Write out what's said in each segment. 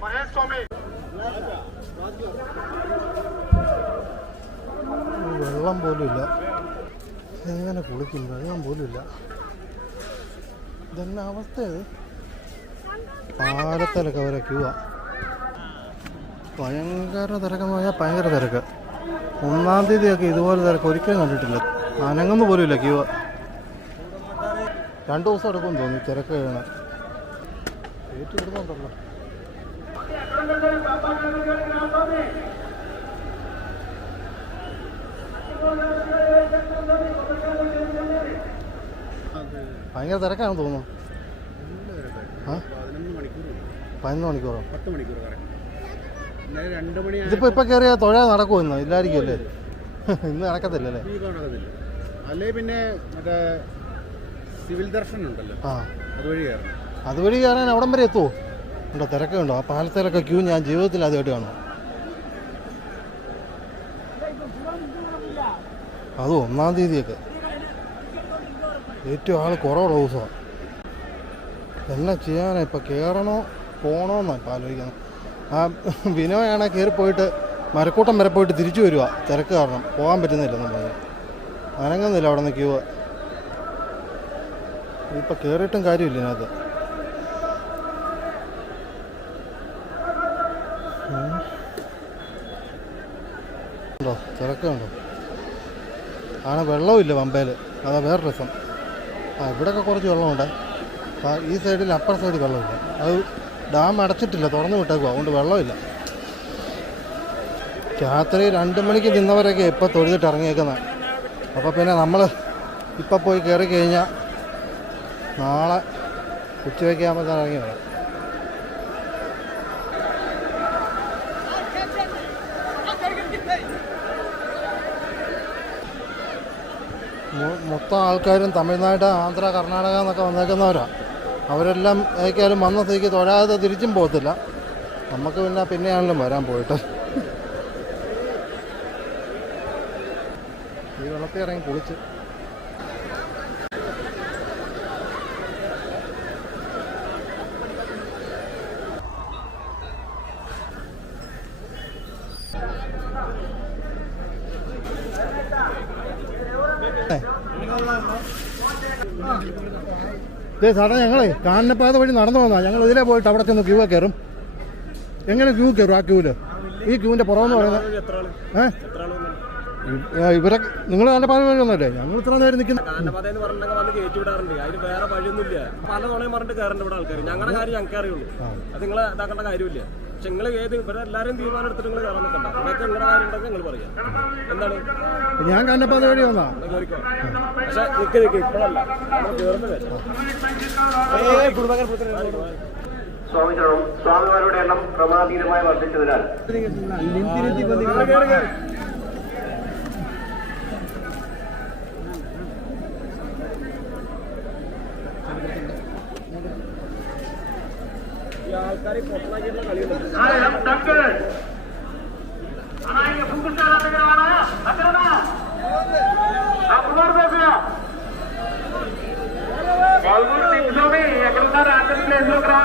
మహేష్ വെള്ളം പോലുമില്ല എങ്ങനെ കുളിക്കില്ല വെള്ളം പോലുമില്ല ഇതെന്നെ അവസ്ഥ പാലത്തിലൊക്കെ അവരെ ക്യൂ ഭയങ്കര തിരക്കെന്ന് പറഞ്ഞാൽ ഭയങ്കര തിരക്ക്. ഒന്നാം തീയതിയൊക്കെ ഇതുപോലെ തിരക്ക് ഒരിക്കലും കണ്ടിട്ടില്ല. അനങ്ങുന്നു പോലുമില്ല ക്യൂ രണ്ട് ദിവസം എടുക്കും തോന്നി തിരക്ക് കഴിയണം ഏറ്റെടുക്കുന്നുണ്ടല്ലോ ഭയങ്കര തിരക്കാണെന്ന് തോന്നുന്നു. പതിനൊന്ന് മണിക്കൂറോ. ഇതിപ്പോ ഇപ്പൊ കയറിയ തൊഴ നടക്കുമോ ഇന്ന്? ഇല്ലായിരിക്കും അല്ലേ? ഇന്ന് നടക്കത്തില്ലല്ലേ നടക്കത്തില്ല. അല്ലേ പിന്നെ മറ്റേ സിവിൽ ദർശനം ഉണ്ടല്ലോ അതുവഴി കയറണം. അതുവഴി കയറാൻ അവിടം വരെ എത്തുമോ ഉണ്ടോ? തിരക്കുണ്ടോ? ആ പാലത്തിലൊക്കെ ക്യൂ ഞാൻ ജീവിതത്തിൽ ആദ്യമായിട്ട് കാണും. അതും ഒന്നാം തീയതിയൊക്കെ. ഏറ്റവും ആൾ കുറവുള്ള ദിവസമാണ് എന്നാ ചെയ്യാനാണ് ഇപ്പം കയറണോ പോകണോ ഇപ്പം ആലോചിക്കുന്നത്. ആ വിനോയാണ് കയറി പോയിട്ട് മരക്കൂട്ടം വരെ പോയിട്ട് തിരിച്ചു വരിക തിരക്ക് കാരണം പോകാൻ പറ്റുന്നില്ല നമ്മൾ അനങ്ങുന്നില്ല അവിടെ ക്യൂ. ഇപ്പം കയറിയിട്ടും കാര്യമില്ല ഇതിനകത്ത്. ഉണ്ടോ? തിരക്കുണ്ടോ? ആണ്? വെള്ളമില്ല പമ്പയിൽ അതാ വേറെ രസം. ആ ഇവിടെയൊക്കെ കുറച്ച് വെള്ളമുണ്ട്. ഈ സൈഡിൽ അപ്പർ സൈഡിൽ വെള്ളമില്ല. അത് ഡാം അടച്ചിട്ടില്ല തുറന്നു വിട്ടേക്കുക അതുകൊണ്ട് വെള്ളമില്ല. രാത്രി രണ്ട് മണിക്ക് നിന്നവരൊക്കെ ഇപ്പോൾ തൊഴുതിട്ട് ഇറങ്ങിയേക്കുന്നത് അപ്പോൾ പിന്നെ നമ്മൾ ഇപ്പം പോയി കയറി കഴിഞ്ഞാൽ നാളെ ഉച്ചയ്ക്ക് ആകുമ്പോൾ ഇറങ്ങി വരാം. മൊത്തം ആൾക്കാരും തമിഴ്നാട് ആന്ധ്ര കർണാടക എന്നൊക്കെ വന്നേക്കുന്നവരാണ് അവരെല്ലാം ഏക്കാലും വന്ന സ്ഥിതിക്ക് തൊഴാതെ തിരിച്ചും പോകത്തില്ല. നമുക്ക് പിന്നെ പിന്നെയാണല്ലോ വരാൻ പോയിട്ട്. ഈ വെള്ളത്തിൽ ഇറങ്ങി കുളിച്ച്. ഇതേ സാറേ ഞങ്ങളെ കാനപ്പാത വഴി നടന്നു വന്നാൽ ഞങ്ങൾ ഇതിലെ പോയിട്ട് അവിടെ ചെന്ന് ക്യൂ കയറും. എങ്ങനെ ക്യൂ കയറും ആ ക്യൂവിൽ ഈ ക്യൂവിന്റെ പുറമെന്ന് പറയുന്നത് ഏഹ് ഇവരെ നിങ്ങൾ കാനപ്പാത വഴി ഒന്നല്ലേ ഞങ്ങൾ ഇത്ര നേരം നിൽക്കുന്നത് പല തുണയും പറഞ്ഞിട്ട് കയറേണ്ട ഇവിടെ ആൾക്കാർ ഞങ്ങളുടെ കാര്യം ഞങ്ങൾക്ക് അറിയുള്ളൂ അത് നിങ്ങളെ ഇതാക്കേണ്ട കാര്യമില്ല. പക്ഷെ നിങ്ങൾ ഏത് ഇവരെ എല്ലാവരും തീരുമാനം എടുത്തിട്ട് നിങ്ങൾ കയറാൻ നിൽക്കണ്ട. നിങ്ങൾക്ക് നിങ്ങളുടെ കാര്യം ഉണ്ടെങ്കിൽ നിങ്ങൾ പറയാം. എന്താണ്? ഞാൻ കാനപ്പാത വഴി വന്നാ പക്ഷെ നിൽക്ക് നിൽക്ക് ഇപ്പോഴല്ല. നമ്മൾ സ്വാമികളും സ്വാമിമാരുടെ എണ്ണം ക്രമാതീതമായി വർദ്ധിച്ചതിനാൽ ഈ ആൾക്കാർ പൊട്ടനാക്കിയിട്ടുള്ള കളിയുണ്ട് ఎక్కడున్నారు అక్కడ ప్లేస్ లోకి రా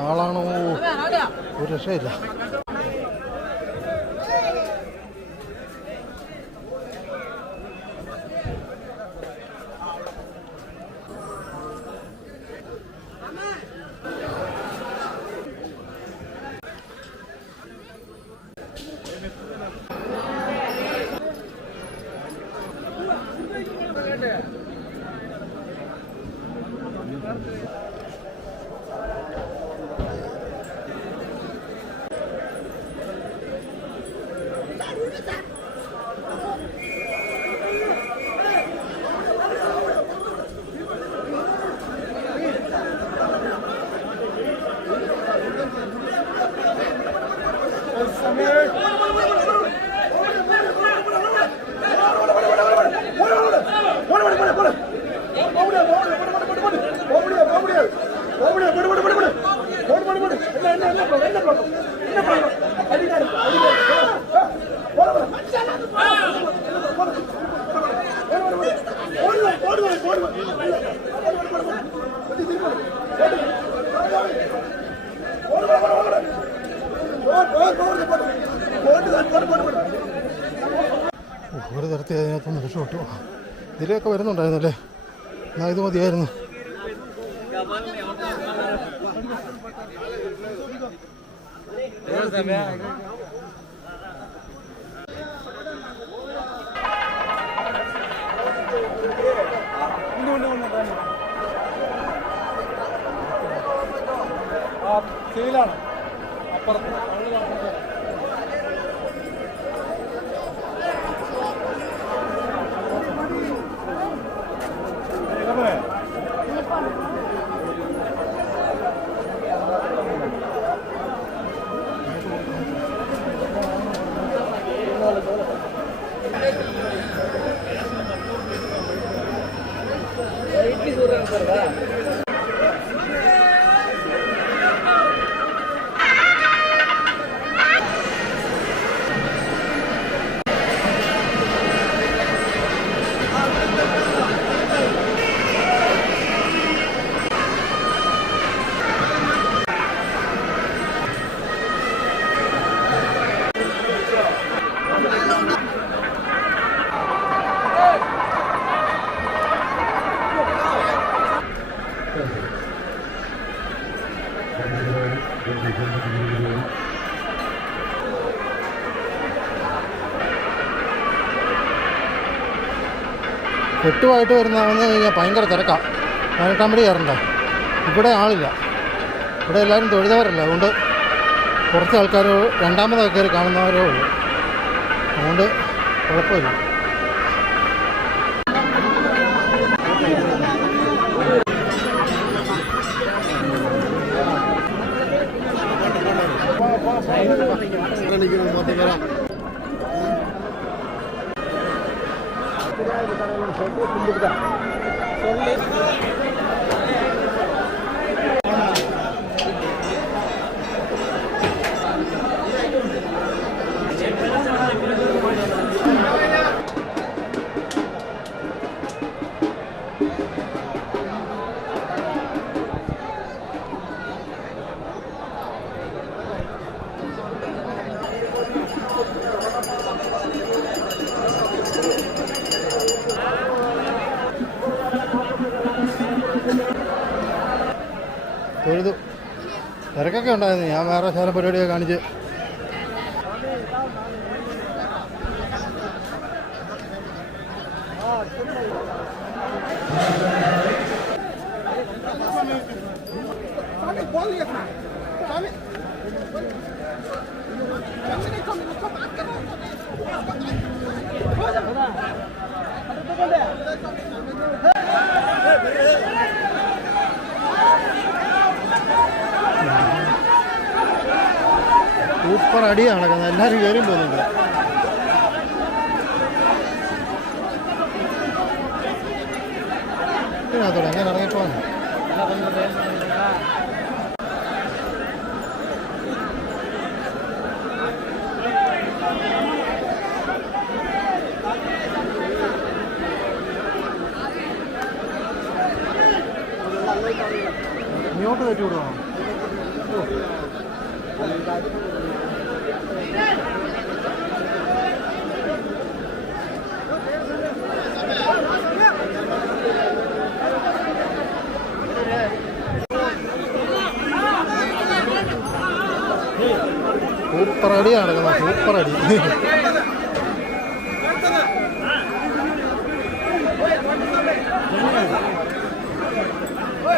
ആളാണോ ഒരു രക്ഷയില്ല there. ഒരു തരത്തിൽ അതിനകത്തൊന്ന് രക്ഷപ്പെട്ടു ഇതിലൊക്കെ വരുന്നുണ്ടായിരുന്നല്ലേ? എന്നാൽ ഇത് മതിയായിരുന്നു. സെയിലാണ് അപ്പുറത്ത്. കെട്ടുമായിട്ട് വരുന്ന വന്നു കഴിഞ്ഞാൽ ഭയങ്കര തിരക്കാണ് പതിനെട്ടാമ്പടി കയറണ്ട ഇവിടെ ആളില്ല. ഇവിടെ എല്ലാവരും തൊഴുതവരല്ല അതുകൊണ്ട് കുറച്ച് ആൾക്കാരോ രണ്ടാമതൊക്കെ കയറി കാണുന്നവരേ ഉള്ളൂ. അതുകൊണ്ട് കുഴപ്പമില്ല. തൊഴുതു തിരക്കൊക്കെ ഉണ്ടായിരുന്നു ഞാൻ വേറെ ശാല പരിപാടിയൊക്കെ കാണിച്ച് സൂപ്പർ അടിയാണ് നടക്കുന്നത്. എല്ലാവരും കയറിയും പോകുന്നുണ്ട്. എങ്ങനെ ഇറങ്ങിപ്പോകാൻ ഇങ്ങോട്ട് കയറ്റി വിടുവാണോ?